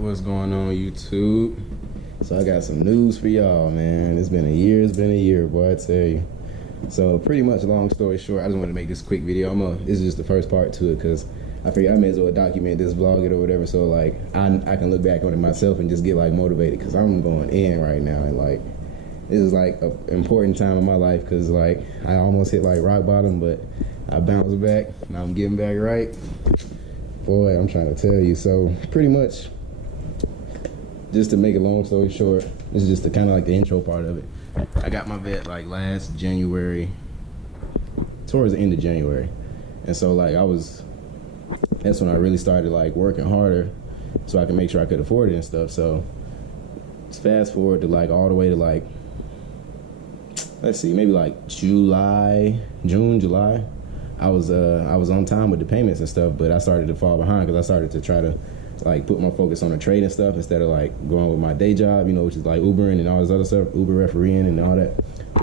What's going on, YouTube? So I got some news for y'all, man. It's been a year, boy, I tell you. So pretty much, long story short, I just wanted to make this quick video. This is just the first part to it, because I figured I may as well document this, vlog it or whatever, so like I can look back on it myself and just get like motivated, because I'm going in right now, and like this is like an important time in my life, because like I almost hit like rock bottom, but I bounced back. Now I'm getting back right. Boy, I'm trying to tell you. So pretty much, just to make a long story short, this is just the kind of like the intro part of it. I got my vet like last January, towards the end of January, and so like that's when I really started like working harder so I can make sure I could afford it and stuff. So fast forward to like all the way to like, let's see, maybe like June, July. I was on time with the payments and stuff, but I started to fall behind because I started to try to like put my focus on the trading stuff instead of like going with my day job, you know, which is like Ubering and all this other stuff, Uber refereeing and all that.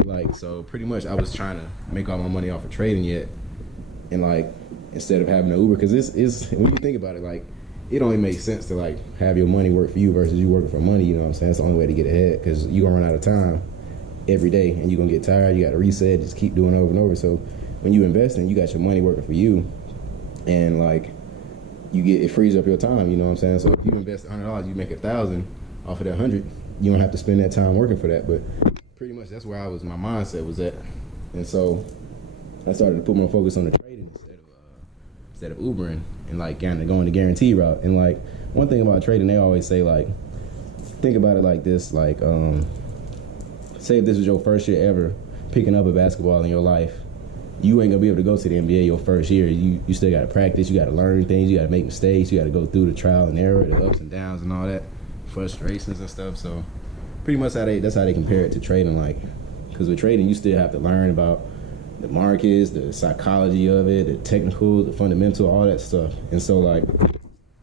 Like, so pretty much I was trying to make all my money off of trading yet, and like instead of having an Uber, because it's when you think about it, like it only makes sense to like have your money work for you versus you working for money. You know what I'm saying? That's the only way to get ahead, because you're gonna run out of time every day and you're gonna get tired. You got to reset, just keep doing it over and over. So when you invest in, you got your money working for you, and like it frees up your time, you know what I'm saying? So if you invest $100, you make $1,000 off of that 100, you don't have to spend that time working for that. But pretty much that's where my mindset was at. And so I started to put more focus on the trading instead of Ubering and like kind of going the guarantee route. And like one thing about trading, they always say like, think about it like this, like say if this was your first year ever picking up a basketball in your life, you ain't gonna be able to go to the NBA your first year. You still gotta practice, you gotta learn things, you gotta make mistakes, you gotta go through the trial and error, the ups and downs and all that, frustrations and stuff. So pretty much that's how they compare it to trading, like, because with trading you still have to learn about the markets, the psychology of it, the technical, the fundamental, all that stuff. And so like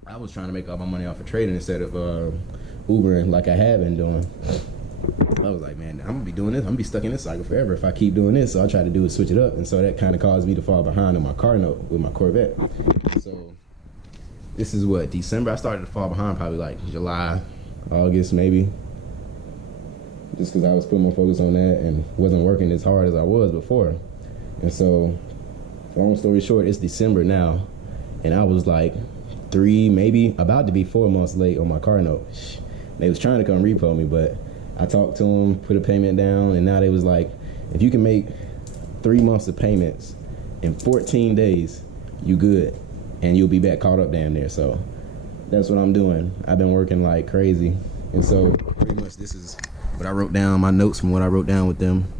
I was trying to make all my money off of trading instead of Ubering like I have been doing. I was like, man, I'm gonna be doing this. I'm gonna be stuck in this cycle forever if I keep doing this. So I tried to do is switch it up, and so that kind of caused me to fall behind on my car note with my Corvette. So this is what, December. I started to fall behind probably like July, August maybe, just because I was putting more focus on that and wasn't working as hard as I was before. And so, long story short, it's December now, and I was like 3, maybe about to be 4 months late on my car note. They was trying to come repo me, but I talked to them, put a payment down, and now they was like, if you can make 3 months of payments in 14 days, you good, and you'll be back caught up down there. So that's what I'm doing. I've been working like crazy, and so pretty much this is what I wrote down, my notes from what I wrote down with them.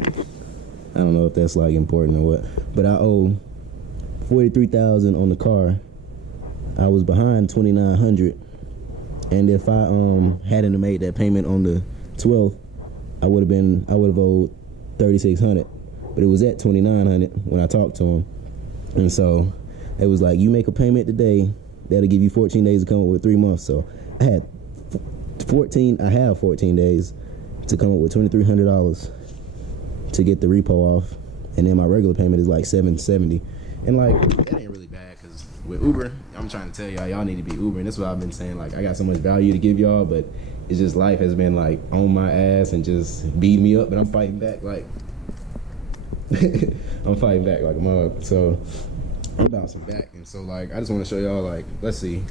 I don't know if that's like important or what, but I owe $43,000 on the car. I was behind $2,900. And if I hadn't made that payment on the 12th, I would have owed $3,600. But it was at $2,900 when I talked to him. And so it was like, you make a payment today, that'll give you 14 days to come up with 3 months. So I have 14 days to come up with $2,300 to get the repo off. And then my regular payment is like $770. And like, that ain't really bad, because with Uber, I'm trying to tell y'all need to be Uber, and that's what I've been saying. Like, I got so much value to give y'all, but it's just life has been like on my ass and just beating me up, and I'm fighting back like I'm fighting back like a mug. So I'm bouncing back, and so like I just want to show y'all, like, let's see.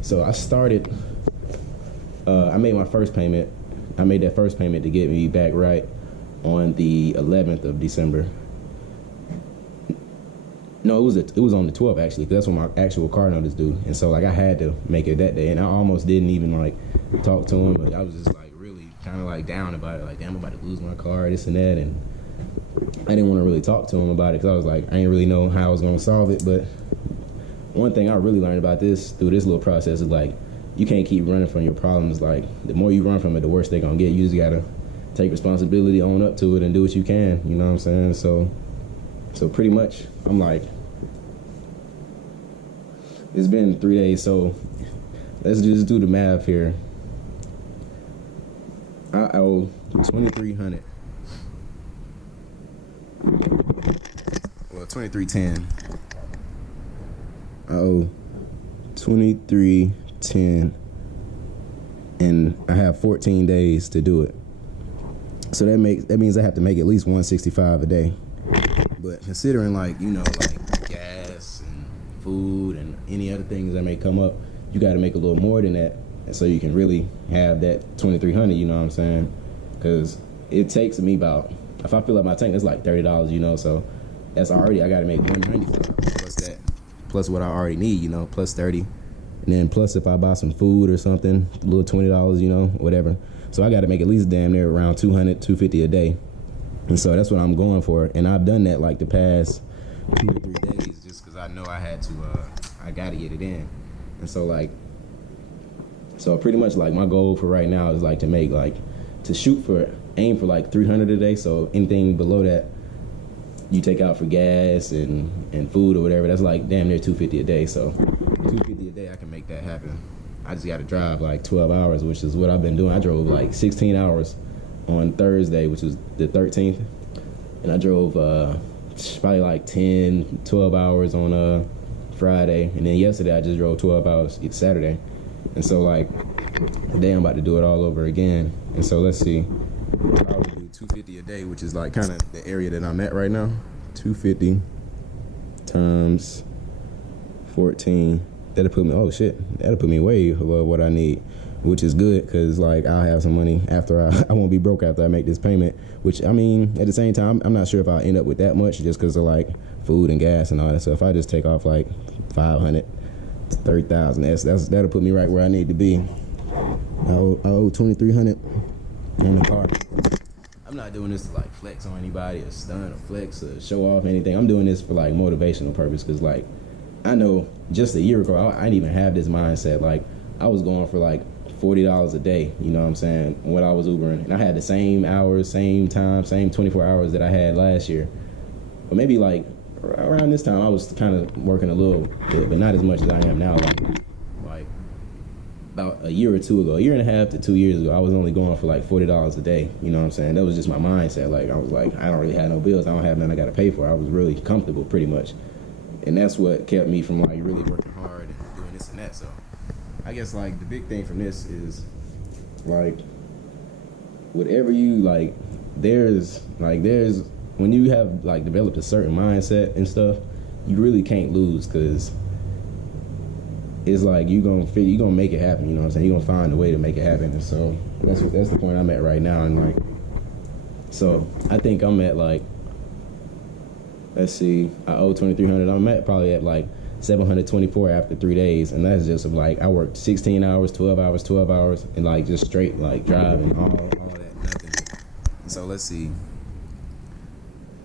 So I started, I made my first payment. I made that first payment to get me back right on the 11th of December. No, it was on the 12th actually, because that's when my actual car note is due. And so like I had to make it that day, and I almost didn't even like talk to him, but I was just like really kind of like down about it, like, damn, I'm about to lose my car, this and that. And I didn't want to really talk to him about it, because I was like, I didn't really know how I was going to solve it. But one thing I really learned about this through this little process is like, you can't keep running from your problems. Like, the more you run from it, the worse they're going to get. You just got to take responsibility, own up to it, and do what you can, you know what I'm saying? So pretty much, I'm like, it's been 3 days, so let's just do the math here. I owe $2,300. Well, $2,310. I owe 2310, and I have 14 days to do it. So that means I have to make at least 165 a day. But considering like gas and food and any other things that may come up, you got to make a little more than that, and so you can really have that 2300. You know what I'm saying? Because it takes me about, if I fill up my tank, it's like $30. So that's already, I got to make 195 plus that, plus what I already need. Plus 30, and then plus if I buy some food or something, a little $20. Whatever. So I got to make at least damn near around 200, 250 a day. And so that's what I'm going for. And I've done that like the past 2 or 3 days just because I know I had to, I got to get it in. And so pretty much like my goal for right now is like to make aim for like 300 a day. So anything below that you take out for gas and food or whatever, that's like damn near 250 a day. So 250 a day, I can make that happen. I just got to drive like 12 hours, which is what I've been doing. I drove like 16 hours on Thursday, which was the 13th. And I drove probably like 10, 12 hours on Friday. And then yesterday I just drove 12 hours Saturday. And so like today I'm about to do it all over again. And so let's see. I would do 250 a day, which is like kind of the area that I'm at right now. 250 times 14. That'll put me way above what I need, which is good because like I'll have some money after I won't be broke after I make this payment, which I mean at the same time I'm not sure if I'll end up with that much just because of like food and gas and all that. So if I just take off like 500, 30,000, that'll put me right where I need to be. I owe 2,300 on the car. I'm not doing this to like flex on anybody or stun or flex or show off anything. I'm doing this for like motivational purpose because like I know just a year ago I didn't even have this mindset. Like I was going for like $40 a day, you know what I'm saying, when I was Ubering. And I had the same hours, same time, same 24 hours that I had last year. But maybe like around this time I was kind of working a little bit, but not as much as I am now. Like about a year or two ago, a year and a half to 2 years ago, I was only going for like $40 a day, you know what I'm saying? That was just my mindset. Like I was like, I don't really have no bills, I don't have nothing I got to pay for. I was really comfortable pretty much. And that's what kept me from like really working hard and doing this and that. So I guess like the big thing from this is like whatever you like, there's when you have like developed a certain mindset and stuff, you really can't lose because it's like you're gonna make it happen, you know what I'm saying? You're gonna find a way to make it happen. And so that's the point I'm at right now. And like, so I think I'm at like, let's see, I owe 2,300. I'm probably at like 724 after 3 days, and that's just like I worked 16 hours, 12 hours, and like just straight like driving, all that, nothing. So let's see,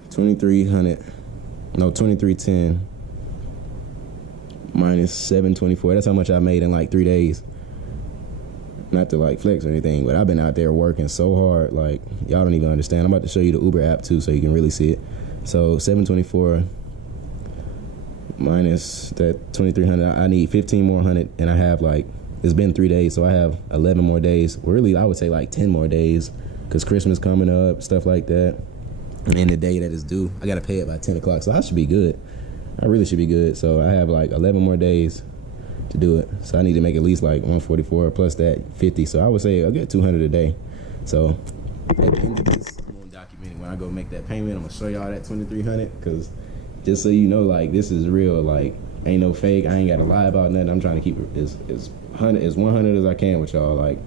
2310 minus 724. That's how much I made in like 3 days. Not to like flex or anything, but I've been out there working so hard, like y'all don't even understand. I'm about to show you the Uber app too, so you can really see it. So 724 minus that 2,300, I need 15 more hundred, and I have like, it's been 3 days, so I have 11 more days. Really, I would say like 10 more days, because Christmas coming up, stuff like that. And then the day that is due, I got to pay it by 10 o'clock, so I should be good. I really should be good. So I have like 11 more days to do it. So I need to make at least like 144 plus that 50. So I would say I'll get 200 a day. So at the end of this, I'm going to document it. When I go make that payment, I'm going to show y'all that 2,300, because just so you know, like, this is real. Like, ain't no fake. I ain't got to lie about nothing. I'm trying to keep it as 100 as I can with y'all. Like,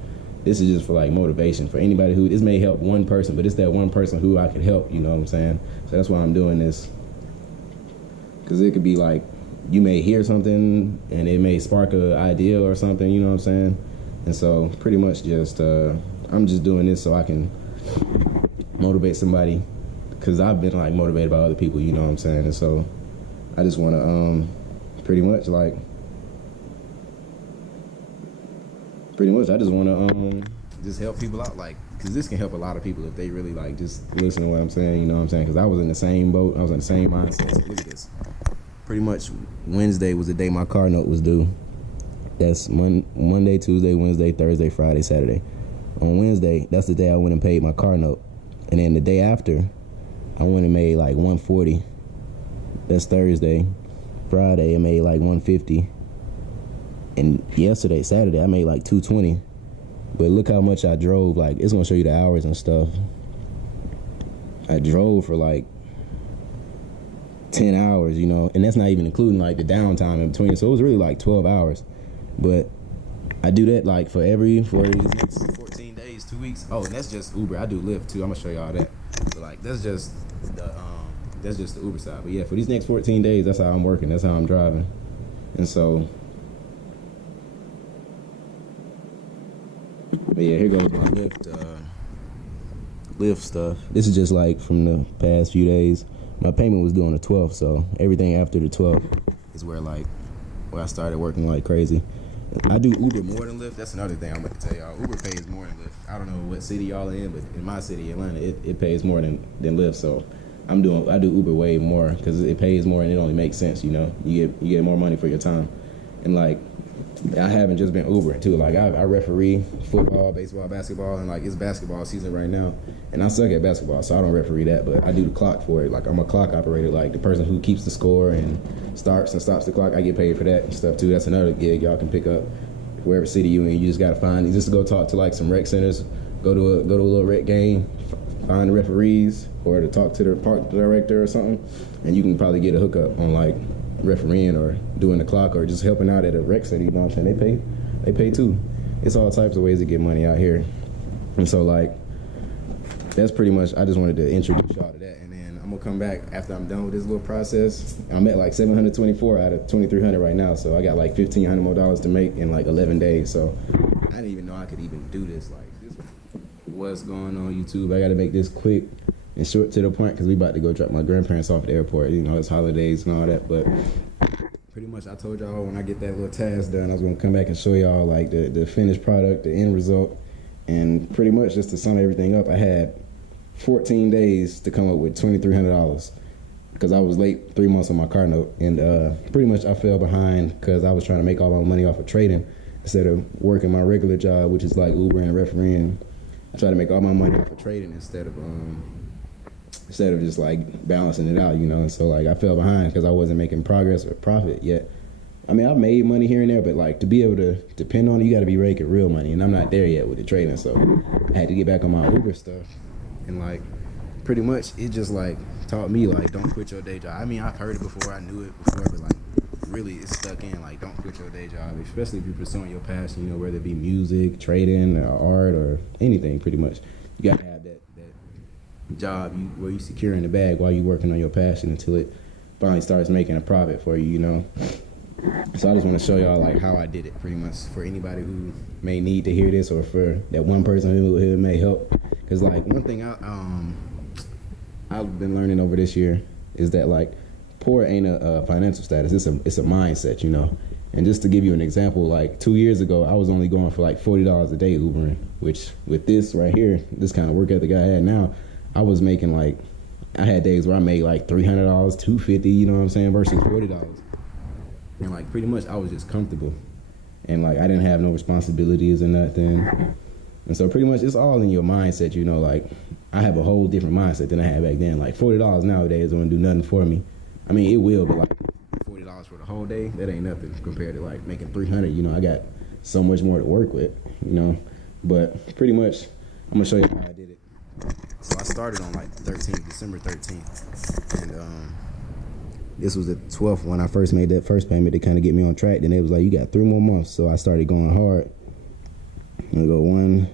this is just for like motivation for anybody who, this may help one person, but it's that one person who I could help, you know what I'm saying? So that's why I'm doing this. Because it could be like, you may hear something and it may spark an idea or something, you know what I'm saying? And so pretty much just, I'm just doing this so I can motivate somebody, because I've been like motivated by other people, you know what I'm saying? And so I just want to pretty much I just want to just help people out, like, because this can help a lot of people if they really like just listen to what I'm saying, you know what I'm saying? Because I was in the same boat, I was in the same mindset. So look at this. Pretty much Wednesday was the day my car note was due. That's Monday, Tuesday, Wednesday, Thursday, Friday, Saturday. On Wednesday, that's the day I went and paid my car note. And then the day after, I went and made like 140. That's Thursday. Friday, I made like 150. And yesterday, Saturday, I made like 220. But look how much I drove. Like, it's gonna show you the hours and stuff. I drove for like 10 hours, you know, and that's not even including like the downtime in between. So it was really like 12 hours. But I do that like for these next 14 days, 2 weeks. Oh, and that's just Uber. I do Lyft too. I'm gonna show y'all that. But like that's just the Uber side. But yeah, for these next 14 days, that's how I'm working. That's how I'm driving. And so, but yeah, here goes my Lyft stuff. This is just like from the past few days. My payment was due on the 12th, so everything after the 12th is where I started working like crazy. I do Uber more than Lyft. That's another thing I'm about to tell y'all. Uber pays more than Lyft. I don't know what city y'all are in, but in my city, Atlanta, it pays more than Lyft. So I do Uber way more because it pays more and it only makes sense. You know, you get more money for your time, and like I haven't just been Ubering too. Like I referee football, baseball, basketball, and like it's basketball season right now, and I suck at basketball, so I don't referee that, but I do the clock for it. Like I'm a clock operator, like the person who keeps the score and starts and stops the clock. I get paid for that and stuff too. That's another gig y'all can pick up wherever city you in. You just gotta find. You just go talk to like some rec centers, go to a little rec game, find the referees, or to talk to the park director or something, and you can probably get a hookup on like refereeing or doing the clock or just helping out at a rec center. You know what I'm saying? They pay too. It's all types of ways to get money out here. And so like that's pretty much, I just wanted to introduce y'all to that, and then I'm gonna come back after I'm done with this little process. I'm at like 724 out of 2300 right now, so I got like $1,500 more to make in like 11 days. So I didn't even know I could even do this. Like this, what's going on YouTube? I gotta make this quick and short to the point because we about to go drop my grandparents off at the airport. You know, it's holidays and all that, but pretty much I told y'all when I get that little task done, I was gonna come back and show y'all like the finished product, the end result, and pretty much just to sum everything up, I had 14 days to come up with $2,300 because I was late 3 months on my car note, and pretty much I fell behind because I was trying to make all my money off of trading instead of working my regular job, which is like Uber and refereeing. I try to make all my money off of trading instead of just like balancing it out, you know. And so like I fell behind because I wasn't making progress or profit yet. I mean, I've made money here and there, but like to be able to depend on it, you got to be making real money, and I'm not there yet with the trading. So I had to get back on my Uber stuff, and like pretty much it just like taught me like don't quit your day job. I mean, I've heard it before, I knew it before, but like really it's stuck in. Like don't quit your day job, especially if you're pursuing your passion, you know, whether it be music, trading, or art, or anything. Pretty much you got to have that job where you securing the bag while you're working on your passion until it finally starts making a profit for you, you know. So I just want to show y'all like how I did it, pretty much, for anybody who may need to hear this, or for that one person who it may help. Because like one thing I've been learning over this year is that like poor ain't a financial status, it's a mindset, you know. And just to give you an example, like 2 years ago I was only going for like $40 a day Ubering, which with this right here, this kind of work ethic I had now, I was making like, I had days where I made like $300, $250, you know what I'm saying, versus $40. And like pretty much I was just comfortable, and like I didn't have no responsibilities or nothing. And so pretty much it's all in your mindset, you know. Like I have a whole different mindset than I had back then. Like $40 nowadays won't do nothing for me. I mean, it will, but like $40 for the whole day, that ain't nothing compared to like making $300. You know, I got so much more to work with, you know. But pretty much I'm gonna show you how I did it. So I started on like December 13th, and this was the 12th when I first made that first payment to kind of get me on track. Then it was like, you got 3 more months. So I started going hard. I'm gonna go 1,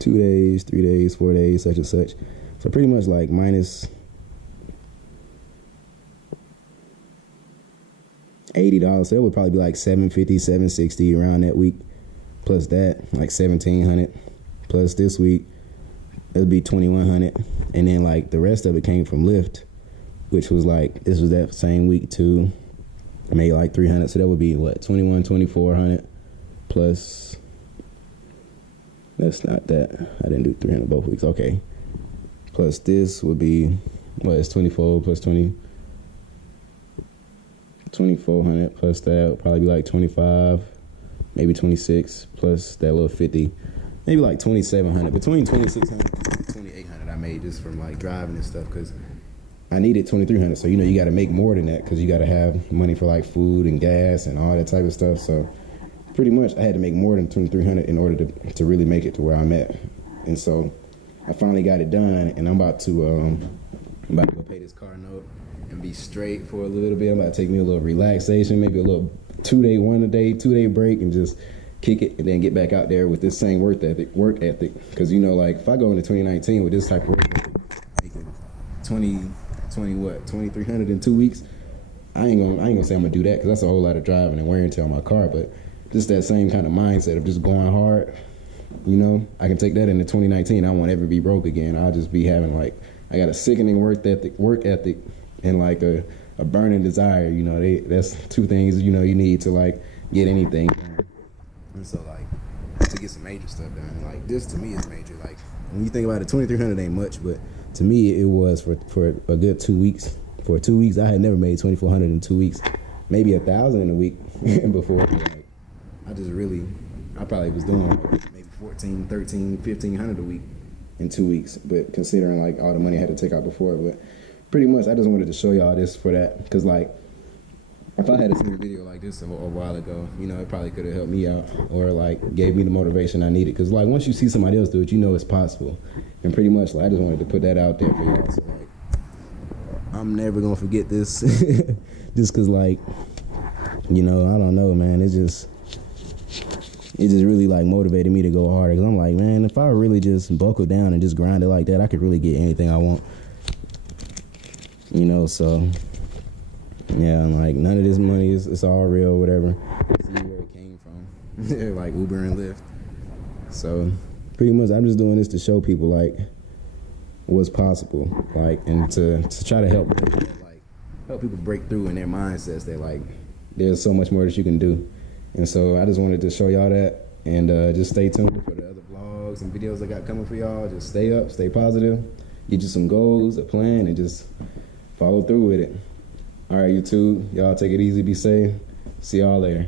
2 days, 3 days, 4 days, such and such. So pretty much like minus $80. So it would probably be like $750, $760 around that week. Plus that, like $1,700. Plus this week, it'll be $2,100. And then like the rest of it came from Lyft, which was like, this was that same week too. I made like $300, so that would be what, $2,400 plus, that's not that, I didn't do 300 both weeks, okay. Plus this would be, what, it's 24 plus 20, 2,400 plus that would probably be like 25, maybe 26, plus that little 50, maybe like 2,700, between 2,600 and 2,800 I made just from like driving and stuff, because I needed 2,300, so you know you got to make more than that because you got to have money for like food and gas and all that type of stuff. So pretty much I had to make more than 2,300 in order to really make it to where I'm at. And so I finally got it done, and I'm about to go pay this car note and be straight for a little bit. I'm about to take me a little relaxation, maybe a little 2-day break, and just kick it, and then get back out there with this same work ethic. Because, you know, like, if I go into 2019 with this type of work ethic, making 2,300 in 2 weeks, I ain't gonna say I'm gonna do that, because that's a whole lot of driving and wear and tear on my car. But just that same kind of mindset of just going hard, you know, I can take that into 2019. I won't ever be broke again. I'll just be having, like, I got a sickening work ethic, and like a burning desire. You know, that's two things, you know, you need to, like, get anything done. And so, like, to get some major stuff done, like, this to me is major. Like, when you think about it, 2,300 ain't much, but to me it was for a good 2 weeks. For 2 weeks, I had never made 2,400 in 2 weeks, maybe 1,000 in a week before. Like, I probably was doing maybe 14, 13, 1,500 a week in 2 weeks. But considering, like, all the money I had to take out before, but pretty much I just wanted to show y'all this for that, because, like, if I had seen a video like this a while ago, you know, it probably could have helped me out, or, like, gave me the motivation I needed. Because, like, once you see somebody else do it, you know it's possible. And pretty much, like, I just wanted to put that out there for y'all. So, like, I'm never gonna forget this. Just because, like, you know, I don't know, man. It just really, like, motivated me to go harder. Because I'm like, man, if I really just buckle down and just grind it like that, I could really get anything I want. You know, so yeah, like, none of this money it's all real, whatever. See where it came from. Like Uber and Lyft. So pretty much I'm just doing this to show people, like, what's possible, like, and to try to help people break through in their mindsets that, like, there's so much more that you can do. And so I just wanted to show y'all that, and just stay tuned for the other vlogs and videos I got coming for y'all. Just stay up, stay positive, get you some goals, a plan, and just follow through with it. All right, YouTube, y'all take it easy, be safe. See y'all later.